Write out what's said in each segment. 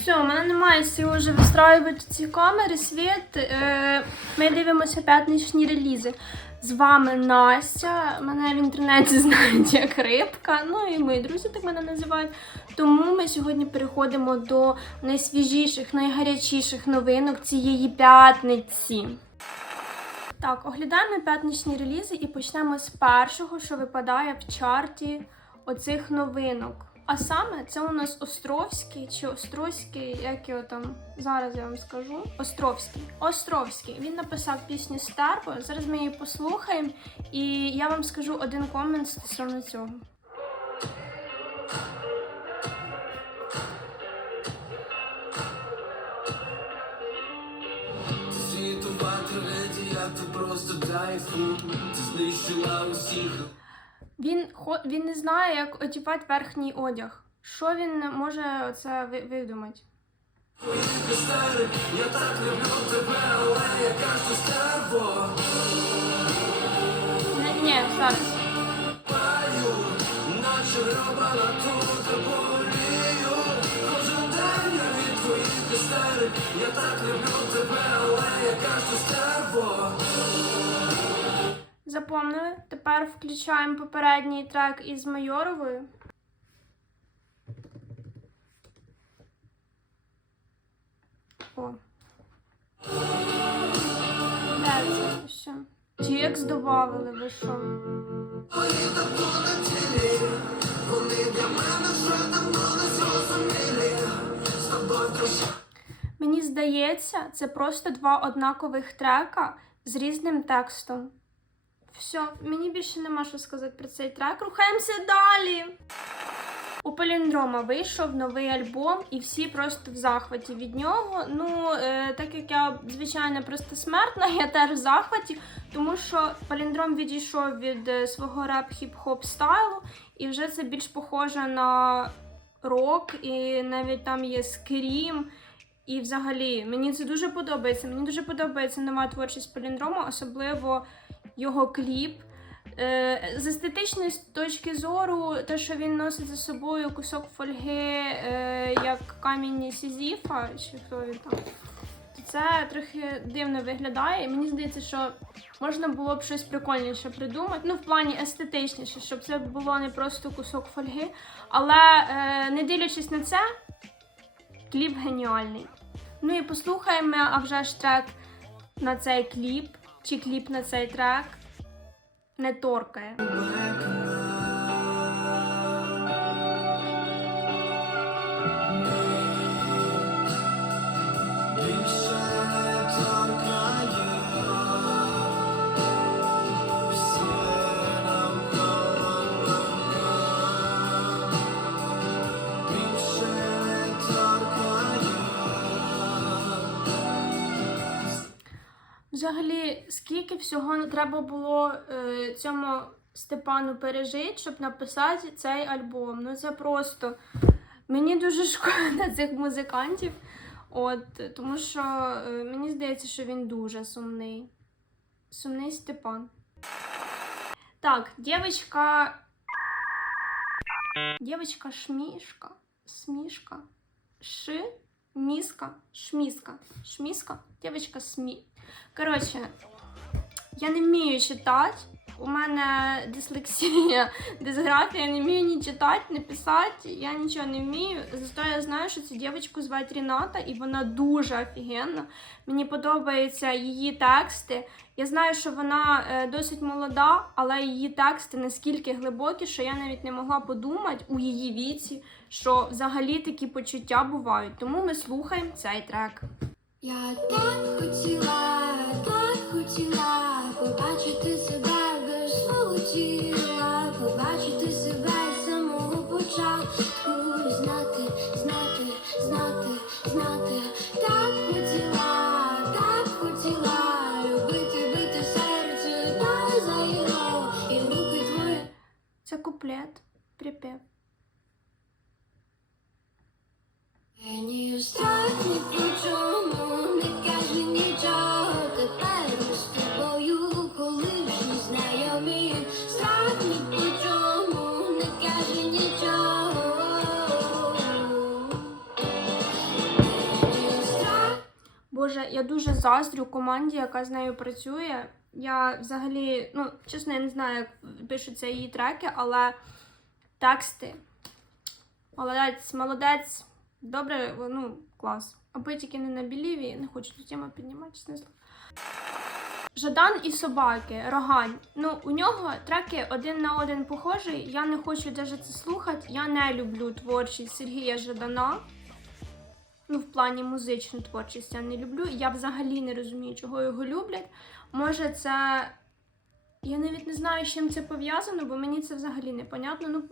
Все, у мене немає сил вже вистраювати ці камери, світ. Е, Ми дивимося п'ятничні релізи. З вами Настя. Мене в інтернеті знають як рибка. Ну і мої друзі так мене називають. Тому ми сьогодні переходимо до найсвіжіших, найгарячіших новинок цієї п'ятниці. Так, оглядаємо п'ятничні релізи і почнемо з першого, що випадає в чарті оцих новинок. А саме це у нас Островський чи Острозький, як його там зараз я вам скажу. Островський. Островський. Він написав пісню Старбо. Зараз ми її послухаємо, і я вам скажу один комент стосовно цього. Світова трагедія, ти просто драйфу Ти знищила усіх Він хо- він не знає, як одягати верхній одяг. Що він може ви- видумати? Я так люблю тебе, але яка ж ти стерво Ні, зараз. Я від твоїх істерик Я так люблю тебе, але яка ж ти стерво Запомнили. Тепер включаємо попередній трек із Майоровою. О. Де це ще? Текст ви що? Мені здається, це просто два однакових трека з різним текстом. Все, мені більше нема що сказати про цей трек. Рухаємося далі. У Поліндрома вийшов новий альбом, і всі просто в захваті від нього. Ну, е, так як я звичайно просто смертна, я теж в захваті, тому що Поліндром відійшов від е, свого реп-хіп-хоп стайлу, і вже це більш похоже на рок, і навіть там є скрім. І взагалі мені це дуже подобається. Мені дуже подобається нова творчість Поліндрома, особливо його кліп. Е, з естетичної точки зору, те, що він носить за собою кусок фольги, е, як камінь Сізіфа, чи хто він там, це трохи дивно виглядає. Мені здається, що можна було б щось прикольніше придумати. Ну, в плані естетичніше, щоб це було не просто кусок фольги. Але е, не дивлячись на це, кліп геніальний. Ну і послухаємо, а вже ж трек на цей кліп, чи кліп на цей трек не торкає. Взагалі, скільки всього треба було е, цьому Степану пережити, щоб написати цей альбом. Ну це просто мені дуже шкода цих музикантів. От, тому що е, мені здається, що він дуже сумний. Сумний Степан. Так, дівчинка. Дівчинка Шмішка. Смішка. Ши. Міска. Шміска. Шміска. Дівчинка Смі. Коротше, я не вмію читати. У мене дислексія, дисграфія, я не вмію ні читати, ні писати, я нічого не вмію. Зато я знаю, що цю дівчинку звати Ріната, і вона дуже офігенна. Мені подобаються її тексти. Я знаю, що вона е, досить молода, але її тексти наскільки глибокі, що я навіть не могла подумати у її віці, що взагалі такі почуття бувають. Тому ми слухаємо цей трек. Я так хотіла, так хотіла побачити себе без тіла, побачити себе з самого початку, знати, знати, знати, знати. Так хотіла, так хотіла любити, бити серце та заїло, і руки твої. Це куплет, припев. Мені страх чому, не каже нічого чому, не каже нічого. Боже, я дуже заздрю команді, яка з нею працює. Я взагалі, ну, чесно, я не знаю, як пишуться її треки, але тексти. Молодець, молодець. Добре, ну, клас. Аби тільки не на біліві, не хочу цю тему піднімати, чесно слово. Жадан і собаки, Рогань. Ну, у нього треки один на один похожий. Я не хочу навіть це слухати. Я не люблю творчість Сергія Жадана. Ну, в плані музичну творчість я не люблю. Я взагалі не розумію, чого його люблять. Може, це. Я навіть не знаю, з чим це пов'язано, бо мені це взагалі непонятно. Ну,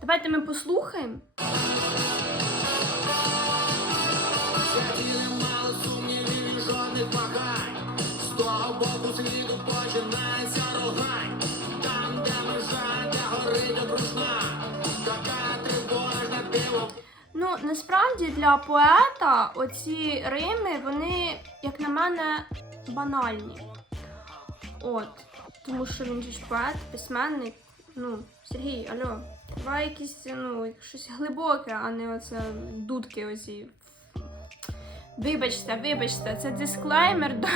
давайте ми послухаємо. Насправді для поета оці рими, вони, як на мене, банальні. От. Тому що він же ж поет, письменник. Ну, Сергій, алло, давай якісь, ну, щось глибоке, а не оце дудки оці. Вибачте, вибачте, це дисклеймер до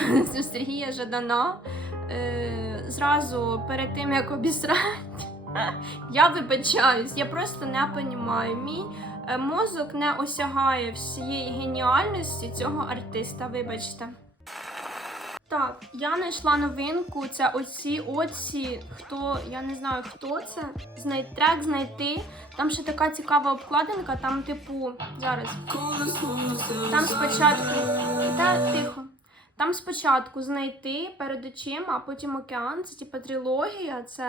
Сергія Жадана. Е, зразу перед тим, як обісрати. Я вибачаюсь, я просто не понімаю. Мій мозок не осягає всієї геніальності цього артиста, вибачте. Так, я знайшла новинку. Це оці оці. Хто, я не знаю, хто це. Знай, трек знайти. Там ще така цікава обкладинка, там, типу, зараз. Там спочатку. Та тихо. Там спочатку знайти перед очима, а потім океан. Це типу трилогія, це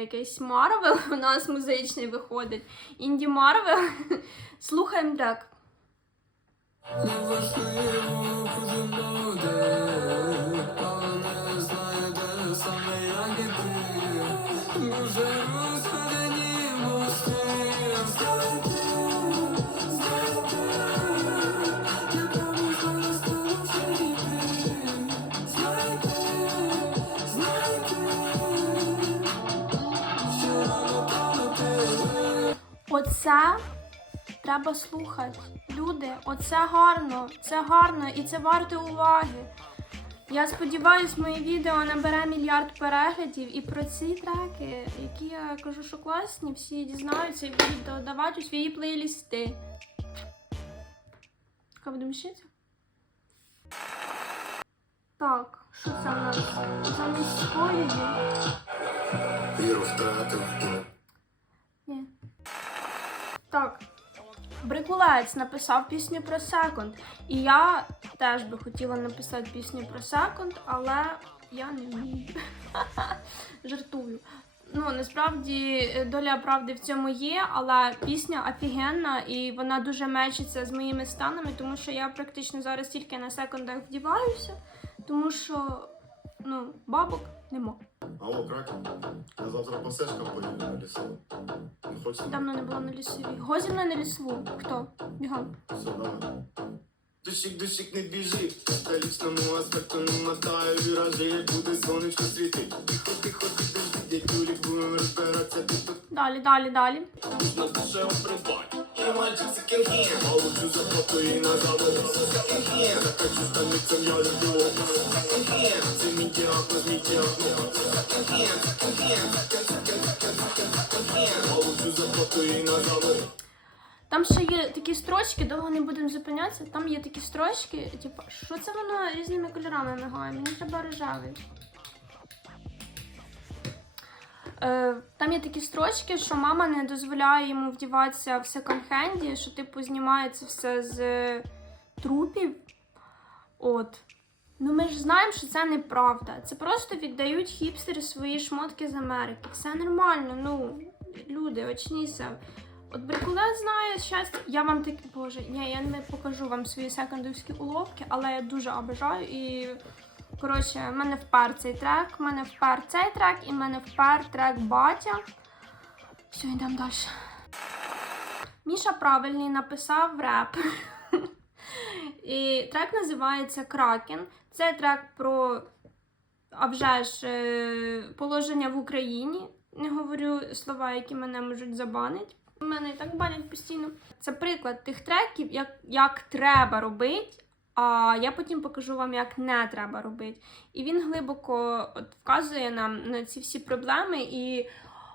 якийсь Марвел у нас музичний виходить. Інді Марвел. Слухаємо трек. Оце треба слухати. Люди, оце гарно, це гарно і це варто уваги. Я сподіваюсь, моє відео набере мільярд переглядів і про ці треки, які я кажу, що класні, всі дізнаються і будуть додавати у свої плейлісти. Така будемо вчити? Так, що це в нас? Замість сповіді? Віру втратив. Так. Брикулець написав пісню про секонд. І я теж би хотіла написати пісню про секонд, але я не вмію. Жартую. Ну, насправді е, доля правди в цьому є, але пісня офігенна і вона дуже мечиться з моїми станами, тому що я практично зараз тільки на секундах вдіваюся, тому що ну, бабок нема. Алло, Кракен, я завтра по сешкам поїду на лісу. Не хочеш? Давно не була на лісовій. Гозівна на лісову. Хто? Бігом. Все, давай. Душик, душик, не біжи, та лічному аспекту не мотаю віражі, як буде сонечко світить. Тихо, тихо, тихо, дядюлік, будемо розбиратися, ти тут Далі, далі, далі. на душево прибать. Я мальчик секонд-хенд, а лучше заплату і на завод. Секонд-хенд, така чиста я люблю. Секонд-хенд, це мій діагноз, мій діагноз. Секонд-хенд, секонд-хенд, секонд-хенд, секонд-хенд, а лучше заплату і на завод. Там ще є такі строчки, довго не будемо зупинятися. Там є такі строчки, типу, що це воно різними кольорами мигає? Мені треба рожевий. Е, там є такі строчки, що мама не дозволяє йому вдіватися в секонд-хенді, що типу знімається все з трупів. От. Ну ми ж знаємо, що це неправда. Це просто віддають хіпстери свої шмотки з Америки. Все нормально, ну, люди, очніться. От Брикулет знає щастя. Я вам таки, боже, ні, я не покажу вам свої секондовські уловки, але я дуже обожаю і. Коротше, в мене впер цей трек, в мене впер цей трек, і в мене впер трек батя. Все, йдемо далі. Міша правильний написав реп. І трек називається Кракен. Це трек про а вже ж е, положення в Україні. Не говорю слова, які мене можуть забанити. Мене і так банять постійно. Це приклад тих треків, як, як треба робити, А я потім покажу вам, як не треба робити. І він глибоко от, вказує нам на ці всі проблеми, і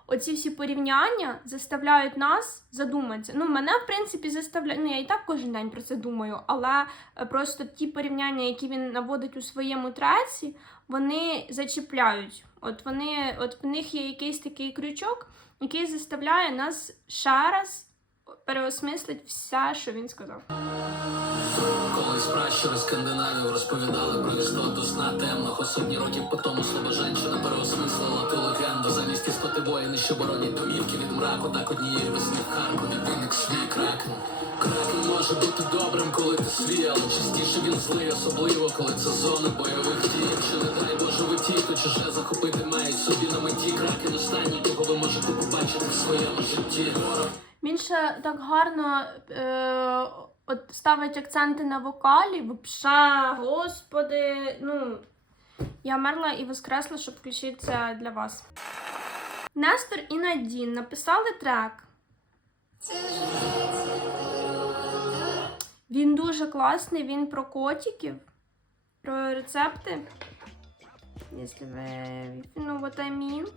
оці всі порівняння заставляють нас задуматися. Ну, мене, в принципі, заставляють. Ну, я і так кожен день про це думаю, але е, просто ті порівняння, які він наводить у своєму треці, вони зачіпляють. От вони, от в них є якийсь такий крючок, який заставляє нас ще раз переосмислити все, що він сказав. Колись пращури скандинавів розповідали про істоту сна темного сотні років по тому слово женщина переосмислила ту легенду замість істоти воїни, що боронять домівки від мраку, так однієї весни в Харкові виник свій кракен. Кракен може бути добрим, коли ти свій, але частіше він злий, особливо коли це зона бойових дій. Якщо не дай Боже ви то чуже захопити мають собі на меті. Кракен останній, кого ви можете побачити в своєму житті. Він ще так гарно е, от ставить акценти на вокалі. Вообще, господи, ну. Я мерла і воскресла, щоб включити це для вас. Нестор і Надін написали трек. Він дуже класний, він про котиків, про рецепти. Якщо ви ну, what I mean.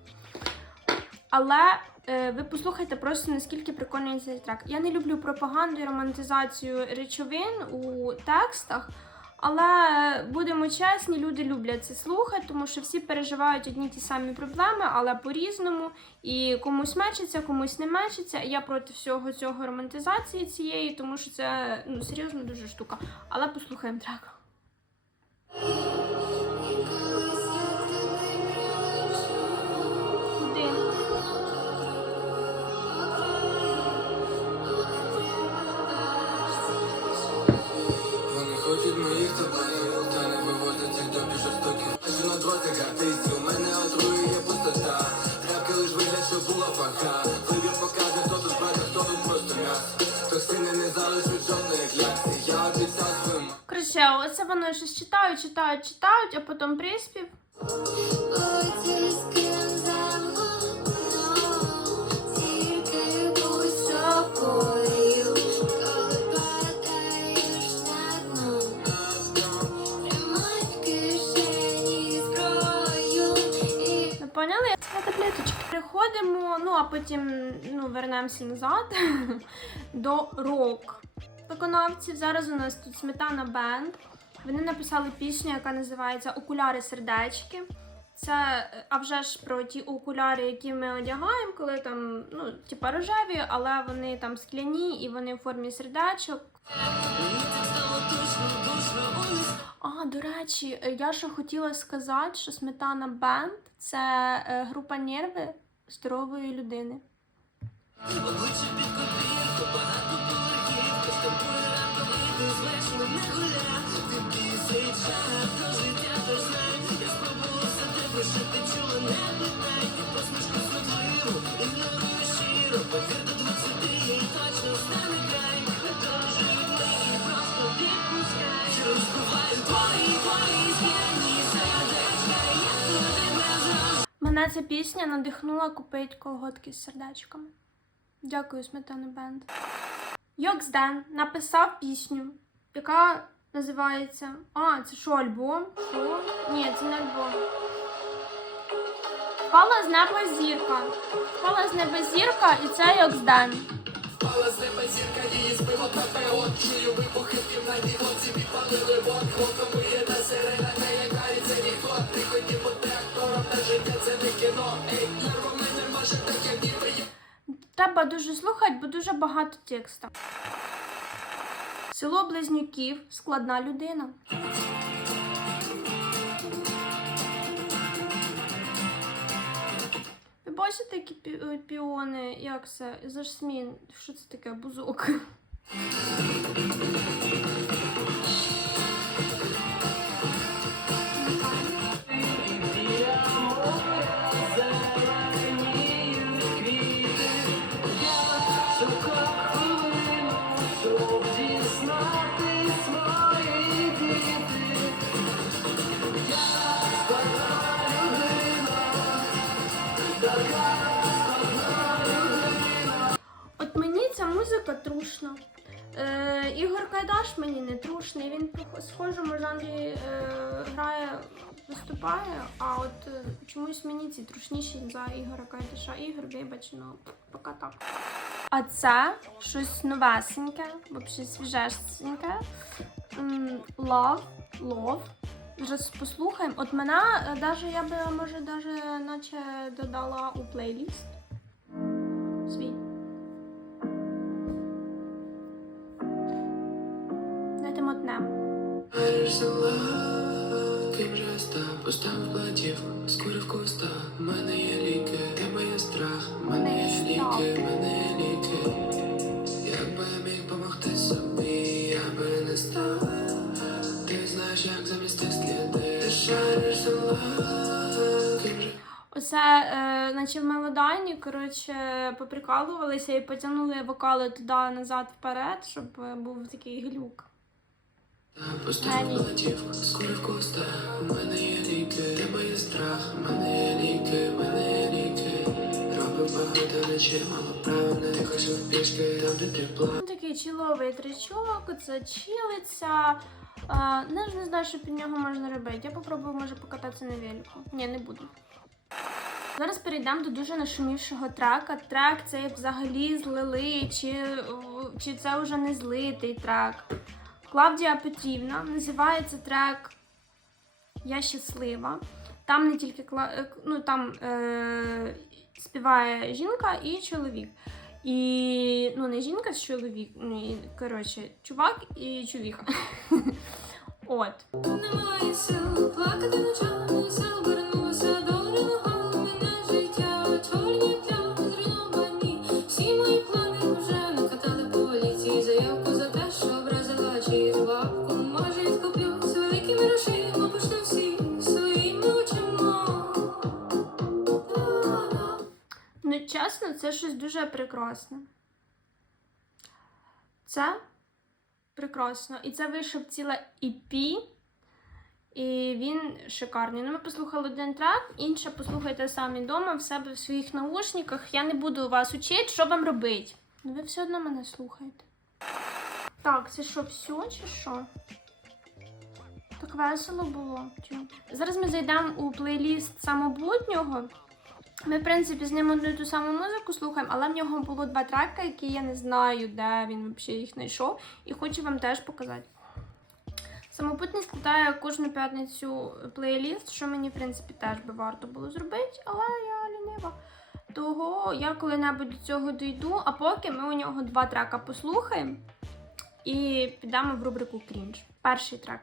Але ви послухайте просто наскільки прикольний цей трек. Я не люблю пропаганду і романтизацію речовин у текстах, але е, будемо чесні, люди люблять це слухати, тому що всі переживають одні ті самі проблеми, але по-різному. І комусь мечиться, комусь не мечиться. Я проти всього цього романтизації цієї, тому що це ну, серйозно дуже штука. Але послухаємо трек. Коротше, оце вони щось читають, читають, читають, а потім приспів. На Ви поняли? Це таблеточки. Переходимо, ну а потім ну, вернемося назад до рок виконавців. Зараз у нас тут сметана бенд. Вони написали пісню, яка називається Окуляри сердечки. Це а вже ж про ті окуляри, які ми одягаємо, коли там, ну, типа рожеві, але вони там скляні і вони в формі сердечок. А, до речі, я ще хотіла сказати, що Сметана Бенд це е, група нерви здорової людини. Мене ця пісня надихнула купити колготки з сердечками. Дякую, Сметана Бенд. Йоксден написав пісню, яка називається. А, це що, альбом? Що? Ні, це не альбом. Впала з неба зірка. Впала з неба зірка, і це Йоксден. Впала з неба зірка, її збило тебе от Чую вибухи в кімнаті, підпалили вод Хлопками є та сирена, не це ніхто Ти хотів бути актором, та життя це не кіно Ей, нервометр може так, як ніби Треба дуже слухати, бо дуже багато текста. Село Близнюків складна людина. Ви бачите, які е, піони, як це? Зашмін. Що це таке? Бузок. Ігор мені не трушний, він в схожому жанрі е, грає, виступає, а от е, чомусь мені ці трушніші за Ігора Кайдаша. Ігор, вибач, ну поки так. А це щось новесеньке, взагалі свіжесеньке. Love, Love. Зараз послухаємо. От мене е, даже я би може даже наче додала у плейліст. Куста, в мене є ліки, тебе є страх, мене є ліки, мене є ліки. Якби я міг помогти собі, я би не став. Ти знаєш, як замісти сліди, ти шариш Оце, е, наче в мелодайні, коротше, поприкалувалися і потягнули вокали туди назад вперед, щоб е, був такий глюк. Платівку, скурив куста, в мене є ліки, страх, мене ліки, мене є ліки. Робив мало правильно, хочеш пішки, там де тепло. Ну, такий чіловий тричок, це чилиться. Не, не знаю, що під нього можна робити. Я попробую, може, покататися на велику. Ні, не буду. Зараз перейдемо до дуже нашумівшого трека. Трек це взагалі злили, чи, чи це вже не злитий трек. Клавдія Петрівна називається трек Я щаслива. Там не тільки е, ну, там е... співає жінка і чоловік. І ну, не жінка з чоловік, ну, коротше, чувак і чувіха. От. Немає сил плакати ночами, сил вернуся до реного це щось дуже прекрасне. Це прекрасно. І це вийшов ціла EP. І він шикарний. Ну, ми послухали один трек, інше послухайте самі вдома, в себе в своїх наушниках. Я не буду вас учити, що вам робити. Ну, ви все одно мене слухаєте. Так, це що, все чи що? Так весело було. Зараз ми зайдемо у плейліст самобутнього. Ми, в принципі, з ним одну ту саму музику слухаємо, але в нього було два треки, які я не знаю, де він взагалі їх знайшов, і хочу вам теж показати. Самопутний складає кожну п'ятницю плейліст, що мені, в принципі, теж би варто було зробити, але я лінива. Того я коли-небудь до цього дійду, а поки ми у нього два трека послухаємо і підемо в рубрику крінж. Перший трек.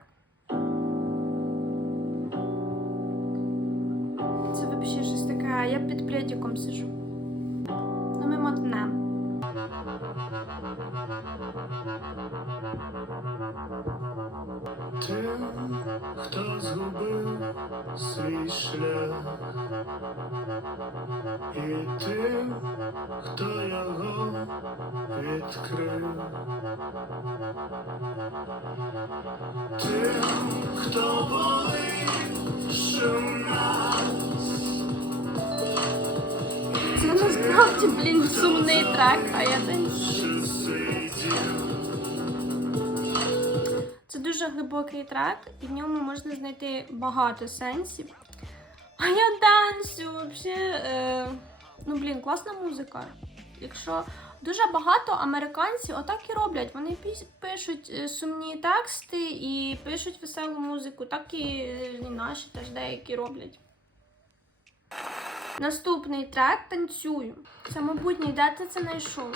А я під пледиком сижу. Ну, ми мотнем. Ти, хто згубив свій шлях, і ти, хто його відкрив, ти, хто болить, що нас Це насправді, блін, сумний трек, а я танцюю. Це дуже глибокий трек, і в ньому можна знайти багато сенсів. А я танцю, взагалі. Е... Ну, блін, класна музика. Якщо дуже багато американців отак і роблять. Вони пишуть е, сумні тексти і пишуть веселу музику, так і, е, і наші теж деякі роблять. Наступний трек танцюю. Самобутній, де ти це знайшов?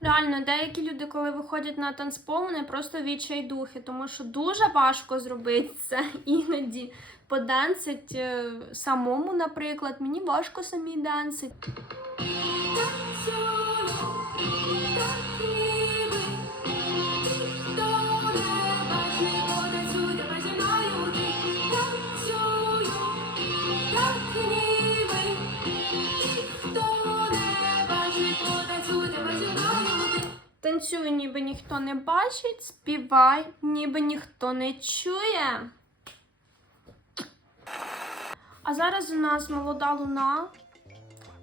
Реально, деякі люди, коли виходять на танцпол, вони просто відчайдухи, тому що дуже важко зробити це іноді подансить е, самому, наприклад. Мені важко самі дансить. Танцюй, ніби ніхто не бачить, співай, ніби ніхто не чує. А зараз у нас молода луна.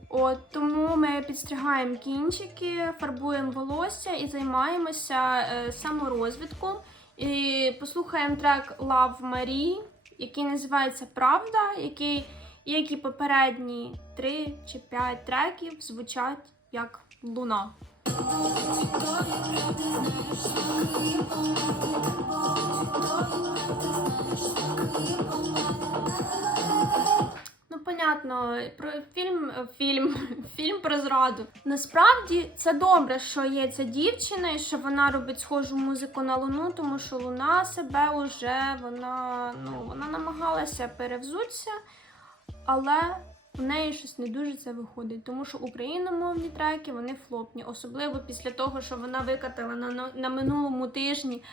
От, тому ми підстригаємо кінчики, фарбуємо волосся і займаємося е, саморозвитком. І послухаємо трек Love Marie, який називається Правда, який, як і попередні три чи п'ять треків звучать як луна. Ну, понятно, про фільм, фільм, фільм про зраду. Насправді це добре, що є ця дівчина і що вона робить схожу музику на луну, тому що луна себе уже вона, ну, вона намагалася перевзутися, але в неї щось не дуже це виходить, тому що україномовні треки вони флопні, особливо після того, що вона викатала на, на минулому тижні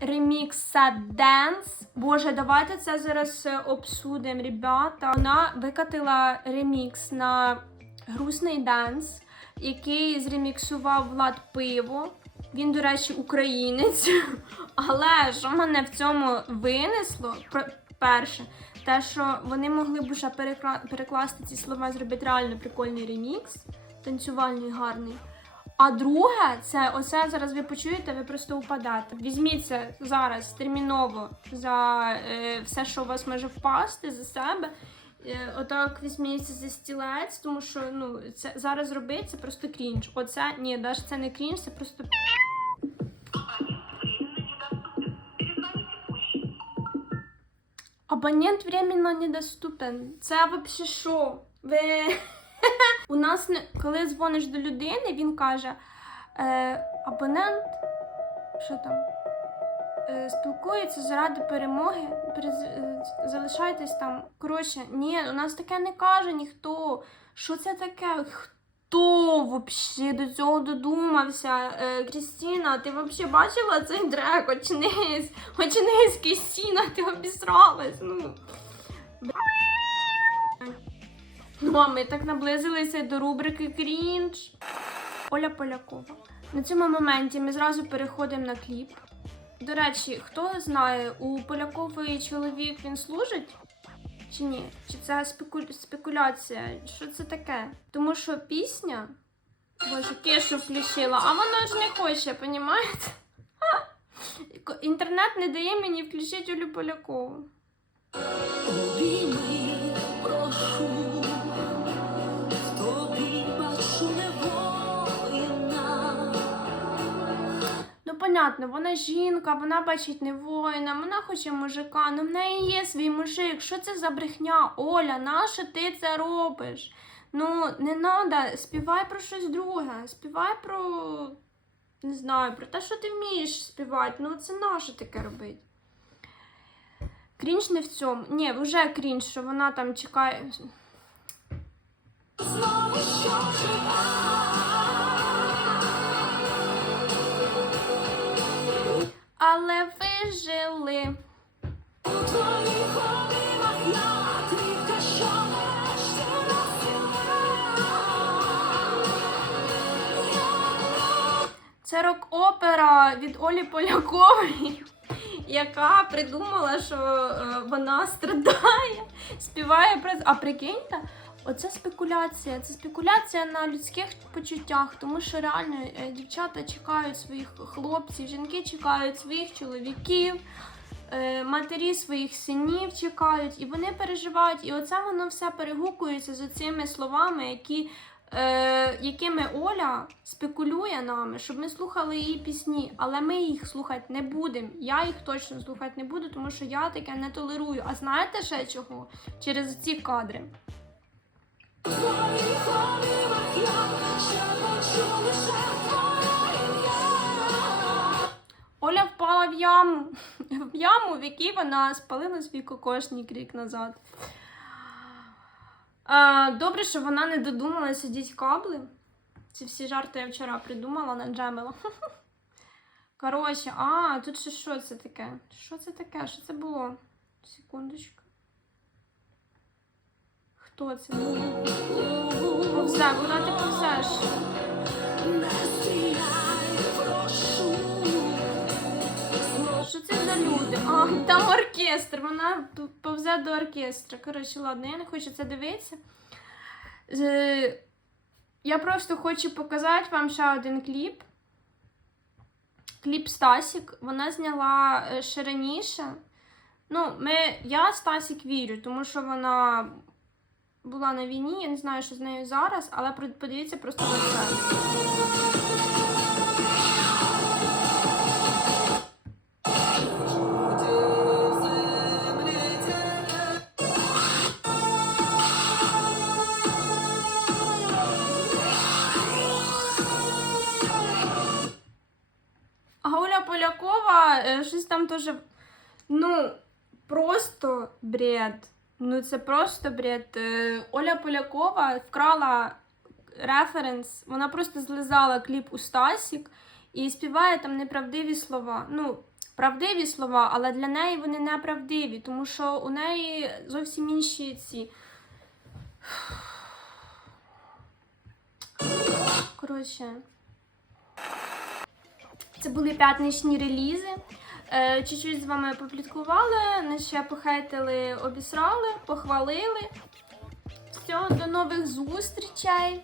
ремікс Sad Dance. Боже, давайте це зараз е, обсудимо, ребята. Вона викатила ремікс на грустний данс, який зреміксував Влад Пиво. Він, до речі, українець. Але що мене в цьому винесло? Перше, те, що вони могли б вже перекла- перекласти ці слова, зробити реально прикольний ремікс, танцювальний, гарний. А друге, це оце зараз ви почуєте, ви просто упадете. Візьміться зараз терміново за е, все, що у вас може впасти за себе. Е, отак візьміться за стілець, тому що ну це зараз робити це просто крінж. Оце ні, навіть це не крінж, це просто. Абонент временно недоступен. Це взагалі що? Ви у нас коли дзвониш до людини, він каже: е, абонент, що там? Е, спілкується заради перемоги. е, залишайтесь там. Коротше, ні, у нас таке не каже ніхто. Що це таке? Хто взагалі до цього додумався? Е, Крістіна, ти взагалі бачила цей трек? Очнись, очнись, Крістіна, ти обісралась. Ну. Ну, а ми так наблизилися до рубрики Крінж. Оля Полякова. На цьому моменті ми зразу переходимо на кліп. До речі, хто знає, у Полякової чоловік він служить? Чи ні? Чи це спеку... спекуляція? Що це таке? Тому що пісня. Боже, кешу включила, а вона ж не хоче, понімаєте? Інтернет не дає мені включити Олю Полякову. Обійми, прошу, понятно, вона жінка, вона бачить не воїна, вона хоче мужика, ну в неї є свій мужик. Що це за брехня? Оля, нащо ти це робиш? Ну, не треба, співай про щось друге. Співай про. Не знаю, про те, що ти вмієш співати. Ну, це наше таке робити. Крінж не в цьому. Ні, вже крінж, що вона там чекає. Знову що Але ви жили. У твоїх. Це рок-опера від Олі Полякової, яка придумала, що е, вона страдає, співає про А прикиньте, оце спекуляція. Це спекуляція на людських почуттях, тому що реально е, дівчата чекають своїх хлопців, жінки чекають своїх чоловіків. е, Матері своїх синів чекають, і вони переживають, і оце воно все перегукується з цими словами, які е, якими Оля спекулює нами, щоб ми слухали її пісні, але ми їх слухати не будемо. Я їх точно слухати не буду, тому що я таке не толерую. А знаєте ще чого? Через ці кадри. Оля впала в яму, в яму, в якій вона спалила свій кокошник рік назад. Добре, що вона не додумалася діть кабли. Ці всі жарти я вчора придумала, наджемила. Коротше, а, тут ще що це таке? Що це таке? Що це було? Секундочку. Хто це? Куди ти повзеш? Що це за люди? А, там оркестр, вона повзе до оркестра. Коротше, ладно, я не хочу це дивитися. Я просто хочу показати вам ще один кліп. Кліп Стасік. Вона зняла е, ще раніше. Ну, ми, я Стасік вірю, тому що вона була на війні, я не знаю, що з нею зараз, але подивіться просто на це. Полякова е, щось там теж. Ну, просто бред. Ну, це просто бред. Е, Оля Полякова вкрала референс, вона просто злизала кліп у Стасік і співає там неправдиві слова. Ну, правдиві слова, але для неї вони неправдиві, тому що у неї зовсім інші ці. Коротше. Це були п'ятничні релізи. Е, Чуть-чуть з вами попліткували, наче похейтили, обісрали, похвалили. Все, до нових зустрічей.